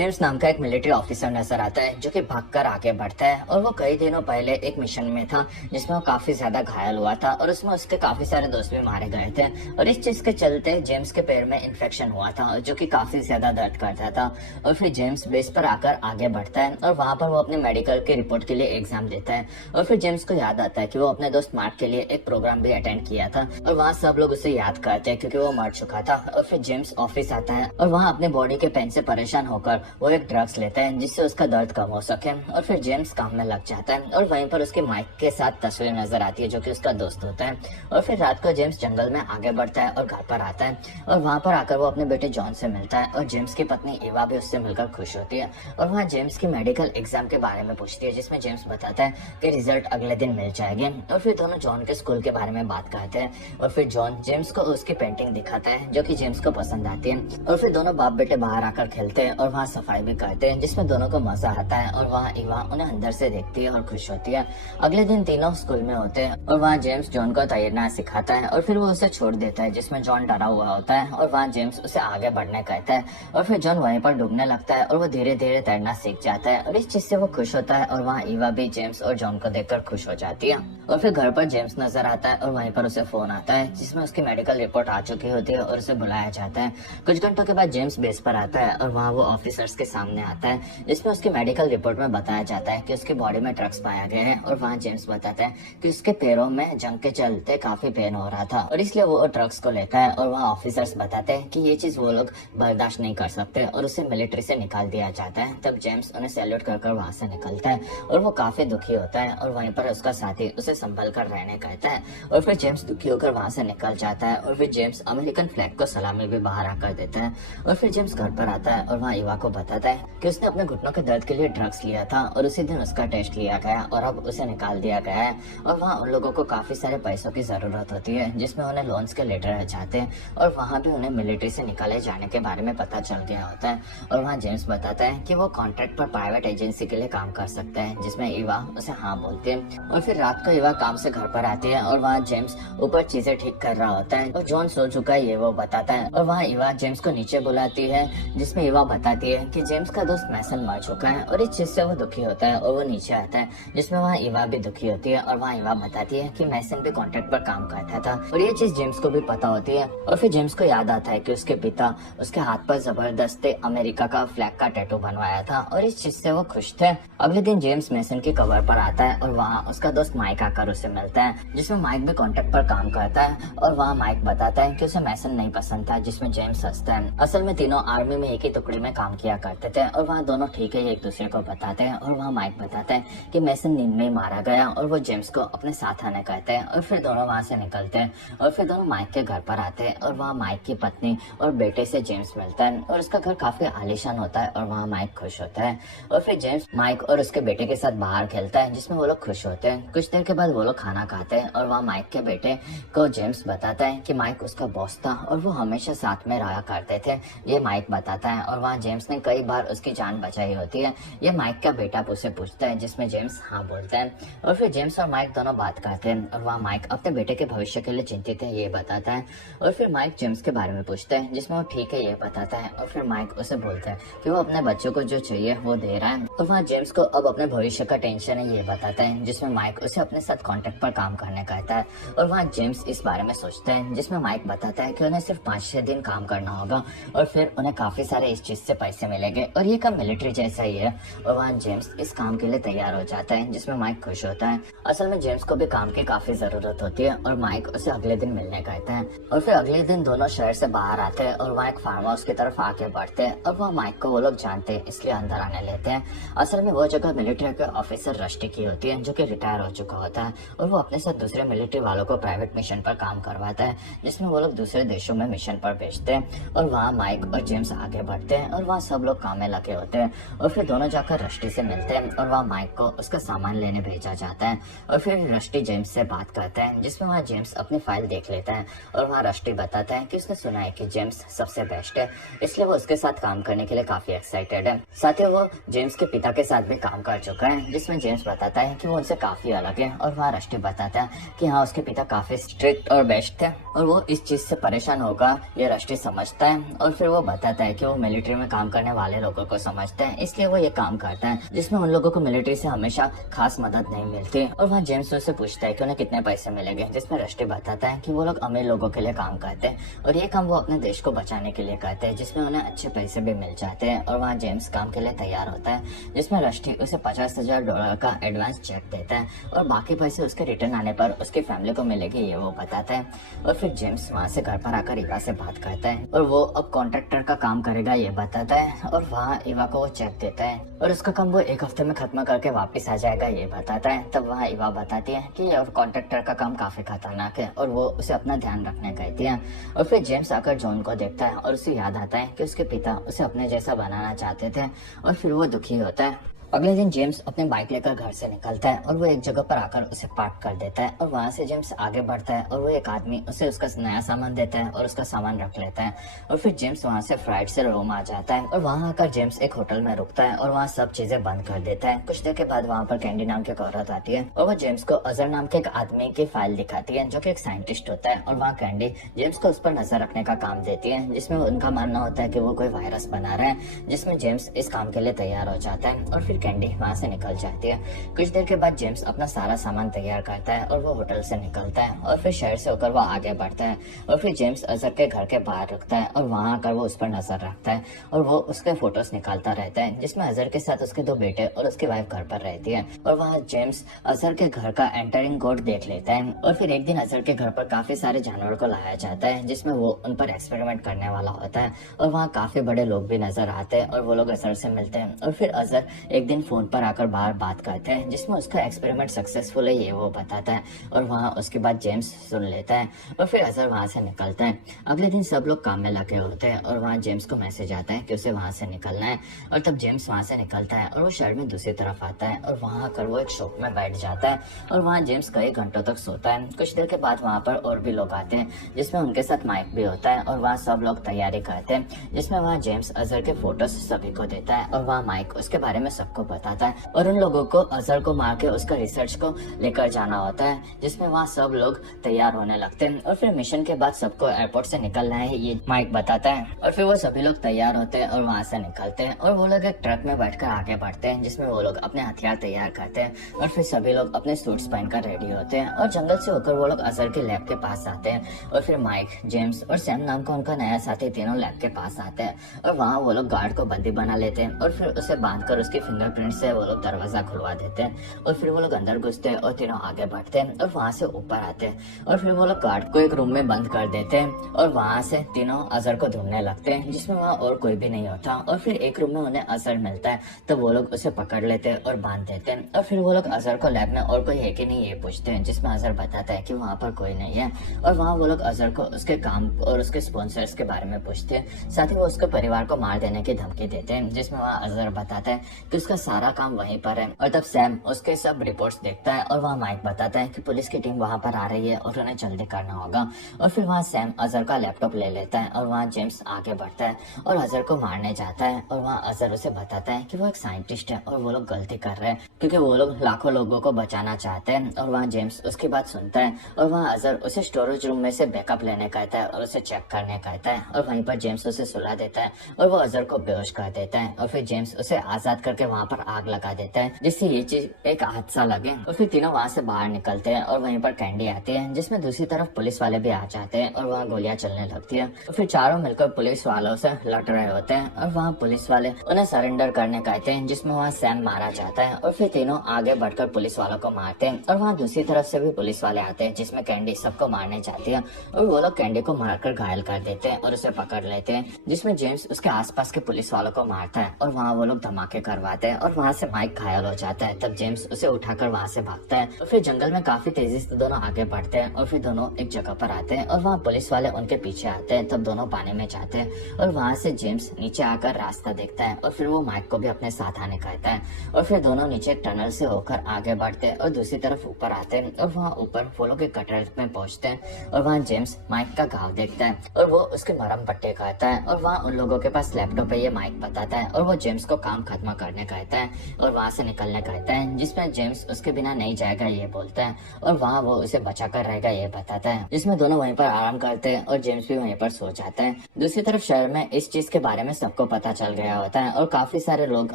James नाम का एक मिलिट्री ऑफिसर नजर आता है जो कि भागकर आगे बढ़ता है और वो कई दिनों पहले एक मिशन में था जिसमें वो काफी ज्यादा घायल हुआ था और उसमें उसके काफी सारे दोस्त भी मारे गए थे। और इस चीज के चलते जेम्स के पैर में इन्फेक्शन हुआ था जो कि काफी ज्यादा दर्द करता था। और फिर जेम्स बेस पर आकर आगे बढ़ता है और वहां पर वो अपने मेडिकल के रिपोर्ट के लिए एग्जाम देता है। और फिर जेम्स को याद आता है कि वो अपने दोस्त मार्क के लिए एक प्रोग्राम भी अटेंड किया था और वहाँ सब लोग उसे याद करते हैं क्योंकि वो मर चुका था। और फिर जेम्स ऑफिस आता है और वहाँ अपने बॉडी के पेन से परेशान होकर वो एक ड्रग्स लेता है जिससे उसका दर्द कम हो सके। और फिर जेम्स काम में लग जाता है और वहीं पर उसके माइक के साथ तस्वीर नजर आती है जो कि उसका दोस्त होता है। और फिर रात को जेम्स जंगल में आगे बढ़ता है और घर पर आता है और वहाँ पर आकर वो अपने बेटे जॉन से मिलता है और जेम्स की पत्नी इवा भी उससे मिलकर खुश होती है। और वहाँ जेम्स की मेडिकल एग्जाम के बारे में पूछती है जिसमें जेम्स बताता है कि रिजल्ट अगले दिन मिल जाएंगे। और फिर दोनों जॉन के स्कूल के बारे में बात करते हैं और फिर जॉन जेम्स को उसकी पेंटिंग दिखाता है जो कि जेम्स को पसंद आती है। और फिर दोनों बाप बेटे बाहर आकर खेलते हैं और वहाँ सफाई भी करते हैं जिसमें दोनों को मजा आता है। और वहाँ इवा उन्हें अंदर से देखती है और खुश होती है। अगले दिन तीनों स्कूल में होते हैं और वहाँ जेम्स जॉन को तैरना सिखाता है और फिर वो उसे छोड़ देता है जिसमें जॉन डरा हुआ होता है। और वहाँ जेम्स उसे आगे बढ़ने कहता है और फिर जॉन वहीं पर डूबने लगता है और वो धीरे धीरे तैरना सीख जाता है और इस चीज से वो खुश होता है। और वहाँ इवा भी जेम्स और जॉन को देखकर खुश हो जाती है। और फिर घर पर जेम्स नजर आता है और वहीं पर उसे फोन आता है जिसमें उसकी मेडिकल रिपोर्ट आ चुकी होती है और उसे बुलाया जाता है। कुछ घंटों के बाद जेम्स बेस पर आता है और वहाँ वो ऑफिसर्स के सामने आता है जिसमें उसकी मेडिकल रिपोर्ट में बताया जाता है कि उसकी बॉडी में ड्रग्स पाया गया है। और वहाँ जेम्स बताता है कि उसके पैरों में जंग के चलते काफी पेन हो रहा था और इसलिए वो ड्रग्स को लेता है। और वहाँ ऑफिसर्स बताते हैं कि ये चीज वो लोग बर्दाश्त नहीं कर सकते और उसे मिलिट्री से निकाल दिया जाता है। तब जेम्स उन्हें सैल्यूट कर वहाँ से निकलता है और वो काफी दुखी होता है और वहीं पर उसका साथी उसे संभल कर रहने कहता है। और फिर जेम्स दुखी होकर वहाँ से निकल जाता है और फिर जेम्स अमेरिकन फ्लैग को सलामी भी बाहर आकर देता है। और फिर जेम्स घर पर आता है और वहाँ इवा को बताता है कि उसने अपने घुटनों के दर्द के लिए ड्रग्स लिया था और उसी दिन उसका टेस्ट लिया गया और अब उसे निकाल दिया गया है। और वहाँ उन लोगों को काफी सारे पैसों की जरूरत होती है जिसमें उन्हें लोन्स के लेटर चाहते हैं और वहाँ भी उन्हें मिलिट्री से निकाले जाने के बारे में पता चल गया होता है। और वहाँ जेम्स बताता है कि वो कॉन्ट्रैक्ट पर प्राइवेट एजेंसी के लिए काम कर सकते हैं जिसमें इवा उसे हाँ बोलती है। और फिर रात को इवा काम से घर पर आती है और वहाँ जेम्स ऊपर चीजें ठीक कर रहा होता है और जॉन सो चुका है ये वो बताता है। और वहाँ इवा जेम्स को नीचे बुलाती है जिसमें इवा बताती है कि जेम्स का दोस्त मैसन मर चुका है और इस चीज से वो दुखी होता है और वो नीचे आता है जिसमें वहाँ इवा भी दुखी होती है। और वहाँ इवा बताती है कि मैसन भी कॉन्ट्रैक्ट पर काम करता था और ये चीज जेम्स को भी पता होती है। और फिर जेम्स को याद आता है कि उसके पिता उसके हाथ पर जबरदस्ती अमेरिका का फ्लैग का टैटू बनवाया था और इस चीज से वो खुश थे। अगले दिन जेम्स मैसन की कवर पर आता है और वहाँ उसका दोस्त माइक आकर उसे मिलता है जिसमें माइक भी कॉन्ट्रैक्ट पर काम करता है। और वहाँ माइक बताता है कि उसे मैसन नहीं पसंद था जिसमें जेम्स हंसता है। असल में तीनों आर्मी में एक ही टुकड़ी में काम किया करते थे और वहाँ दोनों ठीक है एक दूसरे को बताते हैं। और वहाँ माइक बताता है कि मैसन नींद में मारा गया और वो जेम्स को अपने साथ आने कहते हैं। और फिर दोनों वहाँ से निकलते हैं और फिर दोनों माइक के घर पर आते हैं और वहाँ माइक की पत्नी और बेटे से जेम्स मिलता है और उसका घर काफी आलीशान होता है और वहाँ माइक खुश होता है। और फिर जेम्स माइक और उसके बेटे के साथ बाहर खेलता है जिसमें वो लोग खुश होते हैं। कुछ देर के बाद वो लोग खाना खाते हैं और वहाँ माइक के बेटे को जेम्स बताता है कि माइक उसका बॉस था और वो हमेशा साथ में रहा करते थे, ये माइक बताता है। और वहाँ जेम्स ने कई बार उसकी जान बचाई होती है, ये माइक का बेटा उसे पूछता है जिसमें जेम्स हाँ बोलता है। और फिर जेम्स और माइक दोनों बात करते हैं और वहाँ माइक अपने बेटे के भविष्य के लिए चिंतित है ये बताता है। और फिर माइक जेम्स के बारे में पूछता है जिसमें वो ठीक है ये बताता है। और फिर माइक उसे बोलता है कि वो अपने बच्चों को जो चाहिए वो दे रहा है। और वहाँ जेम्स को अब अपने भविष्य का टेंशन है ये बताता है जिसमें माइक उसे अपने साथ कॉन्ट्रैक्ट पर काम करने कहता है। और वहाँ जेम्स इस बारे में सोचता है जिसमें माइक बताता है कि उन्हें सिर्फ 5-6 दिन काम करना होगा और फिर उन्हें काफी सारे इस चीज से पैसे मिलेंगे और ये काम मिलिट्री जैसा ही है। और वहाँ जेम्स इस काम के लिए तैयार हो जाता है जिसमें माइक खुश होता है। असल में जेम्स को भी काम की काफी जरूरत होती है और माइक उसे अगले दिन मिलने कहता है। और फिर अगले दिन दोनों शहर से बाहर आते हैं और वहाँ एक फार्म हाउस की तरफ आगे बढ़ते हैं और वहाँ माइक को वो लोग जानते हैं इसलिए अंदर आने लेते हैं। असल में वो जगह मिलिट्री के ऑफिसर रस्टी की होती है जो कि रिटायर हो चुका होता है और वो अपने साथ दूसरे मिलिट्री वालों को प्राइवेट मिशन पर काम करवाता है जिसमें वो लोग दूसरे देशों में मिशन पर भेजते हैं। और वहाँ माइक और जेम्स आगे बढ़ते हैं और वहाँ सब लोग काम में लगे होते हैं। और फिर दोनों जाकर रस्टी से मिलते हैं और वहाँ माइक को उसका सामान लेने भेजा जाता है। और फिर रस्टी जेम्स से बात करता है जिसमें वहाँ जेम्स अपनी फाइल देख लेता है और वहाँ रस्टी बताता है कि उसने सुना है कि जेम्स सबसे बेस्ट है इसलिए वो उसके साथ काम करने के लिए काफी एक्साइटेड है। साथ ही वो जेम्स के पिता के साथ भी काम कर चुका है जिसमें जेम्स बताता है कि वो उनसे काफी अलग है। और वहाँ रस्टी बताता है कि हाँ उसके पिता काफी स्ट्रिक्ट और बेस्ट थे और वो इस चीज से परेशान होगा ये रस्टी समझता है। और फिर वो बताता है कि वो मिलिट्री में काम करने रहने वाले लोगों को समझते हैं, इसलिए वो ये काम करता है जिसमें उन लोगों को मिलिट्री से हमेशा खास मदद नहीं मिलती। और वहाँ जेम्स उससे पूछता है कि उन्हें कितने पैसे मिलेंगे, जिसमें रस्टी बताता है कि वो लोग अमीर लोगों के लिए काम करते हैं और ये काम वो अपने देश को बचाने के लिए करते हैं, जिसमें उन्हें अच्छे पैसे भी मिल जाते हैं। और वहाँ जेम्स काम के लिए तैयार होता है, जिसमें रस्टी उसे $50,000 का एडवांस चेक देता है और बाकी पैसे उसके रिटर्न आने पर उसकी फैमिली को मिलेगी, ये वो बताता है। और फिर जेम्स वहाँ से घर पर आकर इवा से बात करता है और वो अब कॉन्ट्रैक्टर का काम करेगा ये बताता है। और वहाँ इवा को वो चेक देता है और उसका काम वो 1 हफ्ते में खत्म करके वापस आ जाएगा ये बताता है। तब वहाँ इवा बताती है कि ये कॉन्ट्रैक्टर का काम काफी खतरनाक है और वो उसे अपना ध्यान रखने कहती है। और फिर जेम्स आकर जॉन को देखता है और उसे याद आता है कि उसके पिता उसे अपने जैसा बनाना चाहते थे और फिर वो दुखी होता है। अगले दिन जेम्स अपने बाइक लेकर घर से निकलता है और वो एक जगह पर आकर उसे पार्क कर देता है। और वहाँ से जेम्स आगे बढ़ता है और वो एक आदमी उसे उसका नया सामान देता है और उसका सामान रख लेता है। और फिर जेम्स वहाँ से फ्लाइट से रोम आ जाता है और वहाँ आकर जेम्स एक होटल में रुकता है और वहाँ सब चीजें बंद कर देता है। कुछ देर के बाद वहाँ पर कैंडी नाम की एक औरत आती है और वो जेम्स को अजहर नाम के एक आदमी की फाइल दिखाती है जो कि एक साइंटिस्ट होता है। और वहाँ कैंडी जेम्स को उस पर नजर रखने का काम देती है, जिसमें उनका मानना होता है कि वो कोई वायरस बना रहा है, जिसमें जेम्स इस काम के लिए तैयार हो जाता है और फिर कैंडी वहाँ से निकल जाती है। कुछ देर के बाद जेम्स अपना सारा सामान तैयार करता है और वो होटल से निकलता है और फिर शहर से होकर वो आगे बढ़ता है। और फिर जेम्स अजहर के घर के बाहर रुकता है और वहाँ आकर वो उस पर नजर रखता है और वो उसके फोटोज निकालता रहता है, जिसमें अजहर के साथ उसके 2 बेटे और उसकी वाइफ घर पर रहती है। और वहाँ जेम्स अजहर के घर का एंटरिंग कोड देख लेता है। और फिर एक दिन अजहर के घर पर काफी सारे जानवरों को लाया जाता है, जिसमें वो उन पर एक्सपेरिमेंट करने वाला होता है। और वहाँ काफी बड़े लोग भी नजर आते हैं और वो लोग अजहर से मिलते हैं। और फिर अजहर एक दिन फोन पर आकर बाहर बात करते हैं, जिसमें उसका एक्सपेरिमेंट सक्सेसफुल है ये वो बताता है। और वहाँ उसके बाद जेम्स सुन लेता है और फिर अजहर वहाँ से निकलता है। अगले दिन सब लोग काम में लगे होते हैं और वहाँ जेम्स को मैसेज आता है कि उसे वहाँ से निकलना है। और तब जेम्स वहाँ से निकलता है और वो शहर में दूसरी तरफ आता है और वहाँ आकर वो एक शॉप में बैठ जाता है और वहाँ जेम्स कई घंटों तक सोता है। कुछ देर के बाद वहाँ पर और भी लोग आते हैं, जिसमें उनके साथ माइक भी होता है और वहाँ सब लोग तैयारी करते हैं, जिसमें वहाँ जेम्स अजहर के फोटोज सभी को देता है और वहाँ माइक उसके बारे में सबको बताता है। और उन लोगों को अजहर को मार के उसका रिसर्च को लेकर जाना होता है, जिसमें वहाँ सब लोग तैयार होने लगते हैं। और फिर मिशन के बाद सबको एयरपोर्ट से निकलना है ये माइक बताता है। और फिर वो सभी लोग तैयार होते हैं और वहाँ से निकलते हैं और वो लोग एक ट्रक में बैठकर आगे बढ़ते हैं, जिसमें वो लोग अपने हथियार तैयार करते हैं। और फिर सभी लोग अपने सूट्स पहनकर रेडी होते हैं और जंगल से होकर वो लोग अजहर के लैब के पास आते हैं। और फिर माइक, जेम्स और सैम नाम का उनका नया साथी तीनों लैब के पास आते हैं और वहाँ वो लोग गार्ड को बंदी बना लेते हैं और फिर उसे बांधकर उसकी फिंगरप्रिंट से वो लोग दरवाजा खुलवा देते हैं। और फिर वो लोग अंदर घुसते हैं और तीनों आगे बढ़ते हैं और वहाँ से ऊपर आते हैं। और फिर वो लोग गार्ड को एक रूम में बंद कर देते हैं और वहाँ से तीनों अजहर को ढूंढने लगते हैं, जिसमें वहाँ और कोई भी नहीं होता। और फिर एक रूम में उन्हें अजहर मिलता है, तो वो लोग उसे पकड़ लेते हैं और बांध देते हैं। और फिर वो लोग अजहर को लैब में और कोई है कि नहीं ये पूछते हैं, जिसमें अजहर बताता है कि वहाँ पर कोई नहीं है। और वहाँ वो लोग अजहर को उसके काम और उसके स्पॉन्सर्स के बारे में पूछते हैं, साथ ही वो उसके परिवार को मार देने की धमकी देते हैं, जिसमें वहाँ अजहर बताता है कि उसका सारा काम वहीं पर है। और तब सैम उसके सब रिपोर्ट्स देखता है और वहाँ माइक बताता है कि पुलिस की टीम वहाँ पर आ रही है और उन्हें जल्दी करना होगा। और फिर वहाँ सैम अजहर का लैपटॉप ले लेता है और वहाँ जेम्स आगे बढ़ता है और अजहर को मारने जाता है। और वहाँ अजहर उसे बताता है कि वो एक साइंटिस्ट है और वो लोग गलती कर रहे हैं, क्योंकि वो लोग लाखों लोगों को बचाना चाहते हैं। और वहाँ जेम्स उसकी बात सुनता है और वहाँ अजहर उसे स्टोरेज रूम में से बैकअप लेने कहता है और उसे चेक करने कहता है। और वहीं पर जेम्स उसे सुला देता है और वो अजहर को बेहोश कर देता है। और फिर जेम्स उसे आजाद करके वहाँ पर आग लगा देता है, जिससे ये चीज एक हादसा लगे। और फिर तीनों वहाँ से बाहर निकलते हैं और वहीं पर कैंडी आती है, जिसमें दूसरी तरफ पुलिस वाले भी आ जाते हैं और वहाँ गोलियां चलने लगती है। और फिर चारों मिलकर पुलिस वालों से लड़ रहे होते हैं और वहाँ पुलिस वाले उन्हें सरेंडर करने कहते हैं, जिसमें वहाँ सैम मारा जाता है। और फिर तीनों आगे बढ़कर पुलिस वालों को मारते हैं और वहाँ दूसरी तरफ से भी पुलिस वाले आते हैं, जिसमें कैंडी सबको मारने जाती है और वो लोग कैंडी को मारकर घायल कर देते हैं और उसे पकड़ लेते हैं, जिसमें जेम्स उसके आसपास के पुलिस वालों को मारता है और वहाँ वो लोग धमाके करवाते हैं और वहाँ से माइक घायल हो जाता है। तब जेम्स उसे उठाकर वहाँ से भागता है और फिर जंगल में काफी तेजी से दोनों आगे बढ़ते हैं और फिर दोनों एक जगह पर आते हैं और वहाँ पुलिस वाले उनके पीछे आते हैं। तब दोनों पानी में जाते हैं और वहाँ से जेम्स नीचे आकर रास्ता देखता है और फिर वो माइक को भी अपने साथ आने कहता है। और फिर दोनों नीचे टनल से होकर आगे बढ़ते हैं और दूसरी तरफ ऊपर आते हैं और वहाँ ऊपर फूलों के कटरे में पहुँचते हैं और वहाँ जेम्स माइक का घाव देखता है और वो उसके मरहम पट्टे कहता है। और वहाँ उन लोगों के पास लैपटॉप है ये माइक बताता है और वो जेम्स को काम खत्म करने का कहता है और वहाँ से निकलने कहता है, जिसमें जेम्स उसके बिना नहीं जाएगा ये बोलता है और वहाँ वो उसे बचा कर रहेगा ये बताता है, जिसमें दोनों वहीं पर आराम करते हैं और जेम्स भी वहीं पर सो जाता है। दूसरी तरफ शहर में इस चीज के बारे में सबको पता चल गया होता है और काफी सारे लोग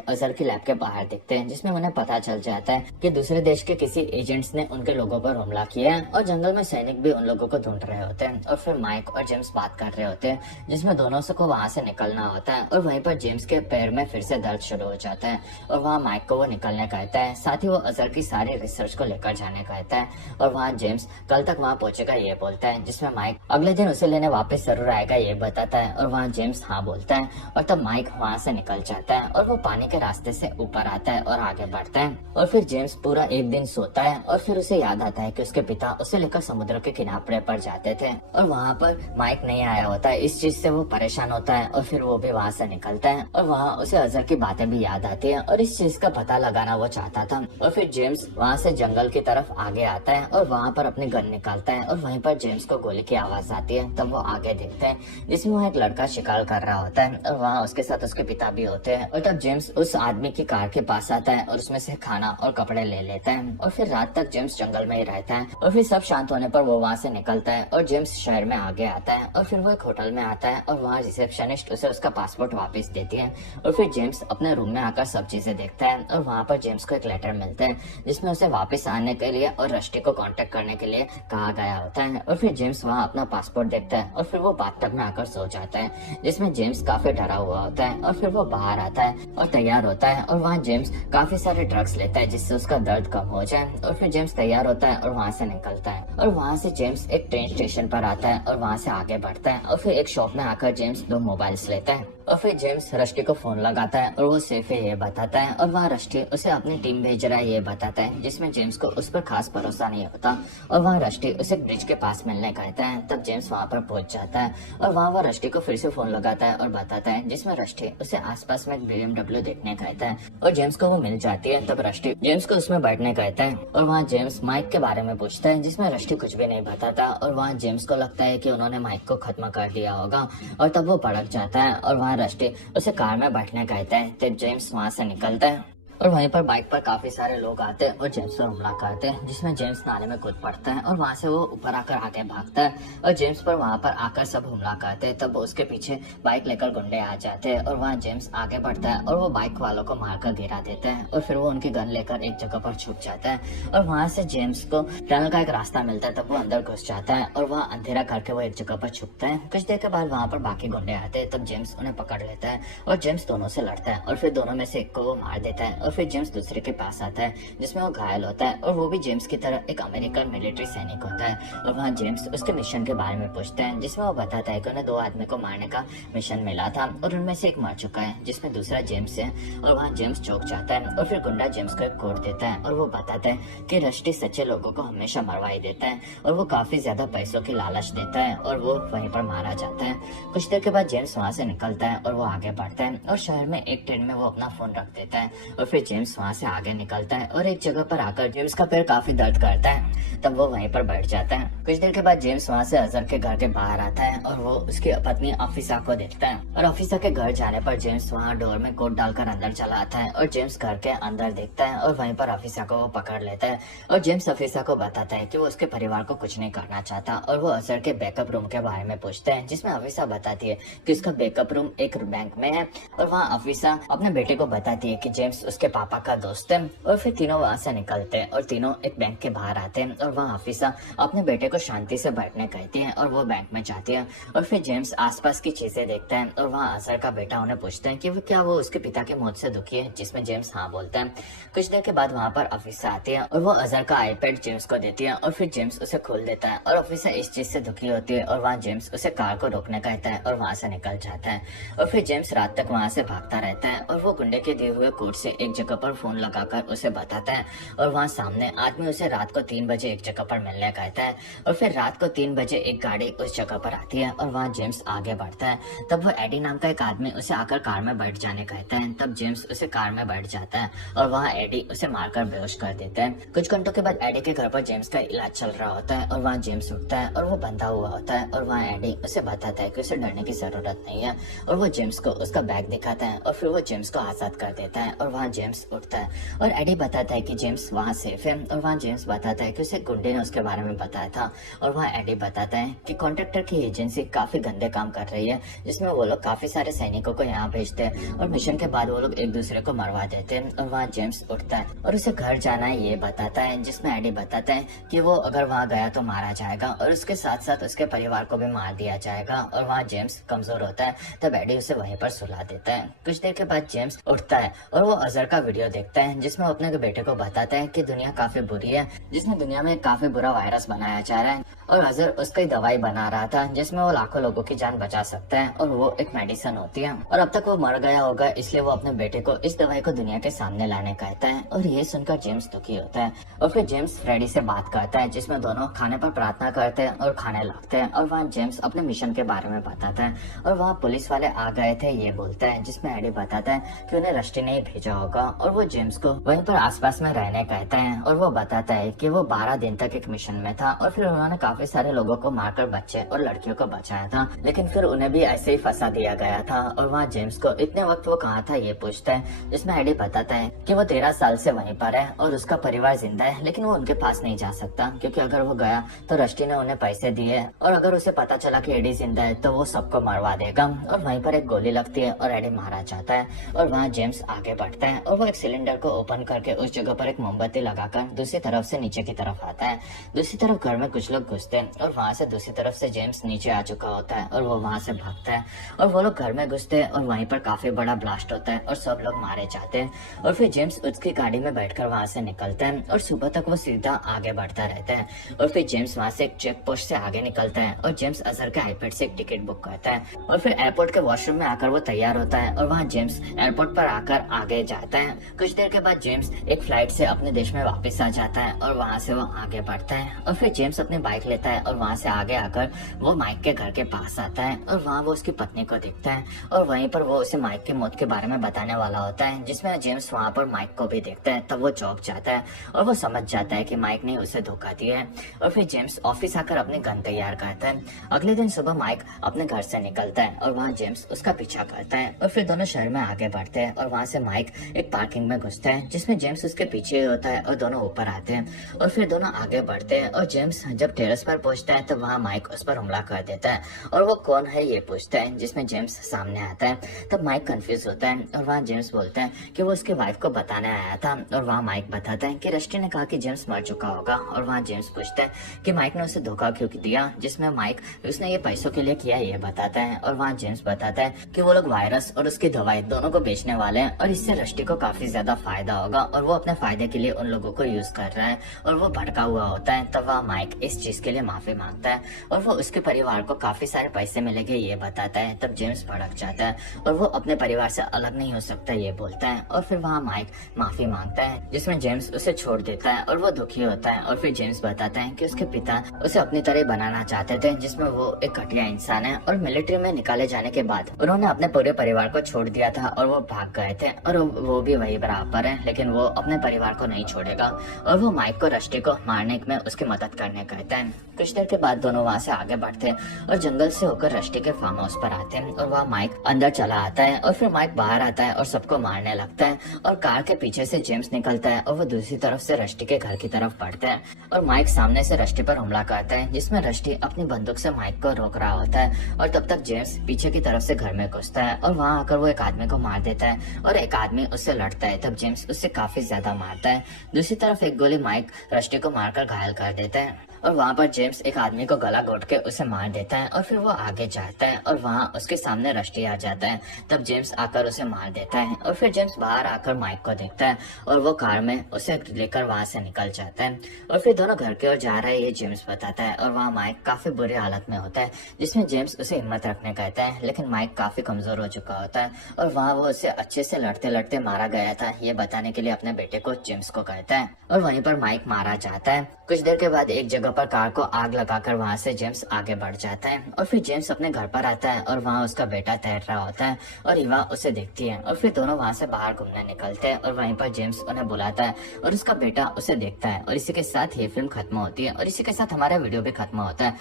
अजहर की लैब के बाहर दिखते हैं, जिसमें उन्हें पता चल जाता है कि दूसरे देश के किसी एजेंट्स ने उनके लोगों पर हमला किया है और जंगल में सैनिक भी उन लोगों को ढूंढ रहे होते हैं। और फिर माइक और जेम्स बात कर रहे होते हैं, जिसमें दोनों को वहाँ से निकलना होता है और वहीं पर जेम्स के पैर में फिर से दर्द शुरू हो जाता है और वहाँ माइक को वो निकलने कहता है, साथ ही वो अजहर की सारी रिसर्च को लेकर जाने कहता है और वहाँ जेम्स कल तक वहाँ पहुंचेगा ये बोलता है, जिसमें माइक अगले दिन उसे लेने वापस जरूर आएगा ये बताता है और वहाँ जेम्स हाँ बोलता है और तब माइक वहाँ से निकल जाता है और वो पानी के रास्ते से ऊपर आता है और आगे बढ़ता है। और फिर जेम्स पूरा एक दिन सोता है और फिर उसे याद आता है कि उसके पिता उसे लेकर समुद्र के किनारे पर जाते थे और वहाँ पर माइक नहीं आया होता है। इस चीज से वो परेशान होता है और फिर वो भी वहाँ से निकलता है और वहाँ उसे अजहर की बातें भी याद आती है और इस चीज का पता लगाना वो चाहता था। और फिर जेम्स वहाँ से जंगल की तरफ आगे आता है और वहाँ पर अपनी गन निकालता है और वहीं पर जेम्स को गोली की आवाज आती है। तब वो आगे देखते हैं, जिसमें वो एक लड़का शिकार कर रहा होता है और वहाँ उसके साथ उसके पिता भी होते हैं। और तब जेम्स उस आदमी की कार के पास आता है और उसमें से खाना और कपड़े ले लेता है और फिर रात तक जेम्स जंगल में ही रहता है। और फिर सब शांत होने पर वो वहाँ से निकलता है और जेम्स शहर में आगे आता है और फिर वो एक होटल में आता है और वहाँ रिसेप्शनिस्ट उसे उसका पासपोर्ट वापस देती है। और फिर जेम्स अपने रूम में आकर सब चीजें देखता है और वहाँ पर जेम्स को एक लेटर मिलता है, जिसमें उसे वापस आने के लिए और रस्टी को कांटेक्ट करने के लिए कहा गया होता है। और फिर जेम्स वहाँ अपना पासपोर्ट देखता है और फिर वो बाथटब में आकर सो जाता है, जिसमें जेम्स काफी डरा हुआ होता है। और फिर वो बाहर आता है और तैयार होता है और वहाँ जेम्स काफी सारे ड्रग्स लेता है जिससे उसका दर्द कम हो जाए। और फिर जेम्स तैयार होता है और वहाँ से निकलता है और वहाँ से जेम्स एक ट्रेन स्टेशन पर आता है और वहाँ से आगे बढ़ता है और फिर एक शॉप में आकर जेम्स 2 मोबाइल्स लेता है। और फिर जेम्स रस्टी को फोन लगाता है और वो सेफ है ये बताता है और वहाँ रस्टी उसे अपनी टीम भेज रहा है ये बताता है, जिसमें जेम्स को उस पर खास भरोसा नहीं होता। और वहाँ रस्टी उसे ब्रिज के पास मिलने कहता है। तब जेम्स वहाँ पर पहुंच जाता है और वहाँ वो रस्टी को फिर से फोन लगाता है और बताता है, जिसमें रस्टी उसे आसपास में एक BMW देखने कहता है और जेम्स को वो मिल जाती है। तब रस्टी जेम्स को उसमें बैठने कहता है और वहाँ जेम्स माइक के बारे में पूछता है, जिसमें रस्टी कुछ भी नहीं बताता। और वहाँ जेम्स को लगता है कि उन्होंने माइक को खत्म कर दिया होगा और तब वो भड़क जाता है और वहाँ रस्टी उसे कार में बैठने कहता है। तब जेम्स वहाँ से निकलता है और वहीं पर बाइक पर काफी सारे लोग आते हैं और जेम्स पर हमला करते हैं, जिसमें जेम्स नाले में कूद पड़ता है और वहाँ से वो ऊपर आकर आगे भागता है और जेम्स पर वहाँ पर आकर सब हमला करते हैं। तब उसके पीछे बाइक लेकर गुंडे आ जाते हैं और वहाँ जेम्स आगे बढ़ता है और वो बाइक वालों को मारकर गिरा देता है और फिर वो उनकी गन लेकर एक जगह पर छुप जाता है और वहाँ से जेम्स को टनल का एक रास्ता मिलता है। तब वो अंदर घुस जाता है और वहाँ अंधेरा करके वो एक जगह पर छुपता है। कुछ देर के बाद वहाँ पर बाकी गुंडे आते हैं। तब जेम्स उन्हें पकड़ लेता है और जेम्स दोनों से लड़ता है और फिर दोनों में से एक को वो मार देता है और फिर जेम्स दूसरे के पास आता है, जिसमें वो घायल होता है और वो भी जेम्स की तरह एक अमेरिकन मिलिट्री सैनिक होता है। और वहाँ जेम्स उसके मिशन के बारे में पूछता है, जिसमें वो बताता है कि उन्हें 2 आदमी को मारने का मिशन मिला था और उनमें से एक मर चुका है, जिसमें दूसरा जेम्स है। और वहाँ जेम्स चौंक जाता है और फिर गुंडा जेम्स को एक कोड देता है और वो बताता है कि रस्टी सच्चे लोगों को हमेशा मरवाई देता है और वो काफी ज्यादा पैसों की लालच देता है और वो वहीं पर मारा जाता है। कुछ देर के बाद जेम्स वहाँ से निकलता है और वो आगे बढ़ता है और शहर में एक ट्रेन में वो अपना फोन रख देता है और फिर जेम्स वहाँ से आगे निकलता है और एक जगह पर आकर जेम्स का पैर काफी दर्द करता है। तब वो वहीं पर बैठ जाता है। कुछ देर के बाद जेम्स वहाँ से अजहर के घर के बाहर आता है और वो उसकी पत्नी अफीसा को देखता है और अफीसा के घर जाने पर जेम्स वहाँ डोर में कोट डालकर अंदर चला आता है और जेम्स घर के अंदर देखता है और वहीं पर अफीसा को वो पकड़ लेता है और जेम्स अफीसा को बताता है कि वो उसके परिवार को कुछ नहीं करना चाहता और वो अजहर के बैकअप रूम के बारे में पूछता है, जिसमें अफीसा बताती है कि उसका बैकअप रूम एक बैंक में है। और वहाँ अफीसा अपने बेटे को बताती है कि जेम्स उसके पापा का दोस्त है और फिर तीनों वहाँ से निकलते हैं और तीनों एक बैंक के बाहर आते हैं और वहाँ अफीसा अपने बेटे को शांति से बैठने कहती है और वो बैंक में जाती है। और फिर जेम्स आसपास की चीजें देखता है और वहाँ अजहर का बेटा उन्हें पूछता है कि वो उसके पिता की मौत से दुखी है, जिसमें जेम्स हाँ बोलता है। कुछ देर के बाद वहाँ पर अफीसा आती है और वो अजहर का आईपैड जेम्स को देती है और फिर जेम्स उसे खोल देता है और अफीसा इस चीज से दुखी होती है और वहाँ जेम्स उसे कार को रोकने कहता है और वहाँ से निकल जाता है। और फिर जेम्स रात तक वहाँ से भागता रहता है और वो गुंडे के दिए हुए कोड से एक जगह पर फोन लगाकर उसे बताता है और वहाँ सामने आदमी उसे रात को 3 बजे एक जगह पर मिलने कहता है। और फिर रात को 3 बजे एक गाड़ी उस जगह पर आती है और वहाँ जेम्स आगे बढ़ता है। तब वो एडी नाम का एक आदमी उसे आकर कार में बैठ जाने कहता है। तब जेम्स उसे कार में बैठ जाता है और वहाँ एडी उसे मारकर बेहोश कर देता है। कुछ घंटों के बाद एडी के घर पर जेम्स का इलाज चल रहा होता है और वहाँ जेम्स उठता है और वो बंधा हुआ होता है और वहाँ एडी उसे बताता है कि उसे डरने की जरूरत नहीं है और वो जेम्स को उसका बैग दिखाता है और फिर वो जेम्स को आजाद कर देता है और वहाँ जेम्स जेम्स उठता है और एडी बताता है कि जेम्स वहाँ सेफ है। और वहाँ जेम्स बताता है कि उसे गुंडे ने उसके बारे में बताया था। और वहाँ एडी बताता है कि कॉन्ट्रैक्टर की एजेंसी काफी गंदे काम कर रही है, जिसमें वो लोग काफी सारे सैनिकों को यहाँ भेजते हैं और मिशन के बाद वो लोग एक दूसरे को मरवा देते हैं। और वहाँ जेम्स उठता है और उसे घर जाना है ये बताता है, जिसमें एडी बताता है कि वो अगर वहाँ गया तो मारा जाएगा और उसके साथ साथ उसके परिवार को भी मार दिया जाएगा। और वहाँ जेम्स कमजोर होता है, तब एडी उसे वहीं पर सुला देता है। कुछ देर के बाद जेम्स उठता है और वो अजहर का वीडियो देखता है, जिसमें वो अपने बेटे को बताता है कि दुनिया काफी बुरी है, जिसमें दुनिया में काफी बुरा वायरस बनाया जा रहा है और अजहर उसकी दवाई बना रहा था जिसमें वो लाखों लोगों की जान बचा सकता है और वो एक मेडिसिन होती है और अब तक वो मर गया होगा, इसलिए वो अपने बेटे को इस दवाई को दुनिया के सामने लाने कहता है। और ये सुनकर जेम्स दुखी होता है और फिर जेम्स फ्रेडी से बात करता है, जिसमें दोनों खाने पर प्रार्थना करते हैं और खाने लगते हैं। और वहाँ जेम्स अपने मिशन के बारे में बताता है और वहाँ पुलिस वाले आ गए थे ये बोलता है, जिसमें एडी बताता है कि उन्हें रस्टी ने ही भेजा होगा और वो जेम्स को वहीं पर आसपास में रहने कहता है। और वो बताता है कि वो 12 दिन तक एक मिशन में था और फिर उन्होंने काफी सारे लोगों को मारकर बच्चे और लड़कियों को बचाया था, लेकिन फिर उन्हें भी ऐसे ही फंसा दिया गया था। और वहाँ जेम्स को इतने वक्त वो कहाँ था ये पूछता है, जिसमें एडी बताता है कि वो 13 साल से वहीं पर है और उसका परिवार जिंदा है, लेकिन वो उनके पास नहीं जा सकता क्योंकि अगर वो गया तो रस्टी ने उन्हें पैसे दिए और अगर उसे पता चला कि एडी जिंदा है तो वो सबको मरवा देगा। और वहीं पर एक गोली लगती है और एडी मारा जाता है। और वहाँ जेम्स आगे बढ़ता है और वो एक सिलेंडर को ओपन करके उस जगह पर एक मोमबत्ती लगाकर दूसरी तरफ से नीचे की तरफ आता है। दूसरी तरफ घर में कुछ लोग घुसते हैं और वहाँ से दूसरी तरफ से जेम्स नीचे आ चुका होता है और वो वहाँ से भागता है और वो लोग घर में घुसते हैं और वहीं पर काफी बड़ा ब्लास्ट होता है और सब लोग मारे जाते हैं। और फिर जेम्स उसकी गाड़ी में बैठकर वहाँ से निकलता है और सुबह तक वो सीधा आगे बढ़ता रहता है। और फिर जेम्स वहाँ से एक चेक पोस्ट से आगे निकलता है और जेम्स अजहर के आईपैड से एक टिकट बुक करता है और फिर एयरपोर्ट के वॉशरूम में आकर वो तैयार होता है और वहाँ जेम्स एयरपोर्ट पर आकर आगे जाता है। कुछ देर के बाद जेम्स एक फ्लाइट से अपने देश में वापस आ जाता है और वहाँ से वो आगे बढ़ता है। और फिर जेम्स अपनी बाइक लेता है और वहाँ से आगे आकर वो माइक के घर के पास आता है और वहाँ वो उसकी पत्नी को देखता है और वहीं पर वो उसे माइक की मौत के बारे में बताने वाला होता है, जिसमें जेम्स वहाँ पर माइक को भी देखता है। तब वो चौंक जाता है और वो समझ जाता है कि माइक ने उसे धोखा दिया है। और फिर जेम्स ऑफिस आकर अपने गन तैयार करता है। अगले दिन सुबह माइक अपने घर से निकलता है और वहाँ जेम्स उसका पीछा करता है और फिर दोनों शहर में आगे बढ़ते हैं और वहाँ से माइक एक पार्किंग में घुसता है, जिसमें जेम्स उसके पीछे होता है और दोनों ऊपर आते हैं और फिर दोनों आगे बढ़ते हैं। और जेम्स जब टेरेस पर पहुंचता है तो वहाँ माइक उस पर हमला कर देता है और वो कौन है ये पूछता है, जिसमें जेम्स सामने आता है। तब माइक कंफ्यूज होता है और वहाँ जेम्स बोलता है कि वो उसकी वाइफ को बताने आया था और वहाँ माइक बताता है कि रस्टी ने कहा कि जेम्स मर चुका होगा। और वहाँ जेम्स पूछता है कि माइक ने उसे धोखा क्यों दिया, जिसमें माइक उसने ये पैसों के लिए किया ये बताता है। और वहाँ जेम्स बताता है कि वो लोग वायरस और उसकी दवाई दोनों को बेचने वाले हैं और इससे रस्टी को काफी ज्यादा फायदा होगा और वो अपने फायदे के लिए उन लोगों को यूज कर रहा है और वो भड़का हुआ होता है। तब वह माइक इस चीज के लिए माफी मांगता है और वो उसके परिवार को काफी सारे पैसे मिलेंगे ये बताता है। तब जेम्स भड़क जाता है और वो अपने परिवार से अलग नहीं हो सकता ये बोलता है और फिर वहाँ माइक माफी मांगता है, जिसमें जेम्स उसे छोड़ देता है और वो दुखी होता है। और फिर जेम्स बताता है कि उसके पिता उसे अपनी तरह बनाना चाहते थे, जिसमें वो एक घटिया इंसान है और मिलिट्री में निकाले जाने के बाद उन्होंने अपने पूरे परिवार को छोड़ दिया था और वो भाग गए थे और वो भी वही बराबर है, लेकिन वो अपने परिवार को नहीं छोड़ेगा। और वो माइक को रस्टी को मारने में उसकी मदद करने कहता है। कुछ देर के बाद दोनों वहाँ से आगे बढ़ते हैं और जंगल से होकर रस्टी के फार्म हाउस पर आते हैं और वहाँ माइक अंदर चला आता है और फिर माइक बाहर आता है और सबको मारने लगता है और कार के पीछे से जेम्स निकलता है और वो दूसरी तरफ से रस्टी के घर की तरफ बढ़ता है और माइक सामने से रस्टी पर हमला करता है, जिसमें रस्टी अपनी बंदूक से माइक को रोक रहा होता है। और तब तक जेम्स पीछे की तरफ से घर में घुसता है और वहाँ आकर वो एक आदमी को मार देता है और एक आदमी उससे लड़ता है। तब जेम्स उससे काफी ज्यादा मारता है। दूसरी तरफ एक गोली माइक रस्टी को मारकर घायल कर देता है और वहाँ पर जेम्स एक आदमी को गला घोट के उसे मार देता है और फिर वो आगे जाता है और वहाँ उसके सामने रस्टी आ जाता है। तब जेम्स आकर उसे मार देता है और फिर जेम्स बाहर आकर माइक को देखता है और वो कार में उसे लेकर वहाँ से निकल जाता है और फिर दोनों घर की ओर जा रहे हैं ये जेम्स बताता है। और वहाँ माइक काफी बुरी हालत में होता है, जिसमें जेम्स उसे हिम्मत रखने कहता है, लेकिन माइक काफी कमजोर हो चुका होता है और वहाँ वो उसे अच्छे से लड़ते लड़ते मारा गया था ये बताने के लिए अपने बेटे को जेम्स को कहता है और वहीं पर माइक मारा जाता है। कुछ देर के बाद एक जगह पर कार को आग लगाकर वहाँ से जेम्स आगे बढ़ जाता है और फिर जेम्स अपने घर पर आता है और वहाँ उसका बेटा तैर रहा होता है और इवा उसे देखती है और फिर दोनों वहाँ से बाहर घूमने निकलते हैं और वहीं पर जेम्स उन्हें बुलाता है और उसका बेटा उसे देखता है और इसी के साथ ये फिल्म खत्म होती है और इसी के साथ हमारा वीडियो भी खत्म होता है।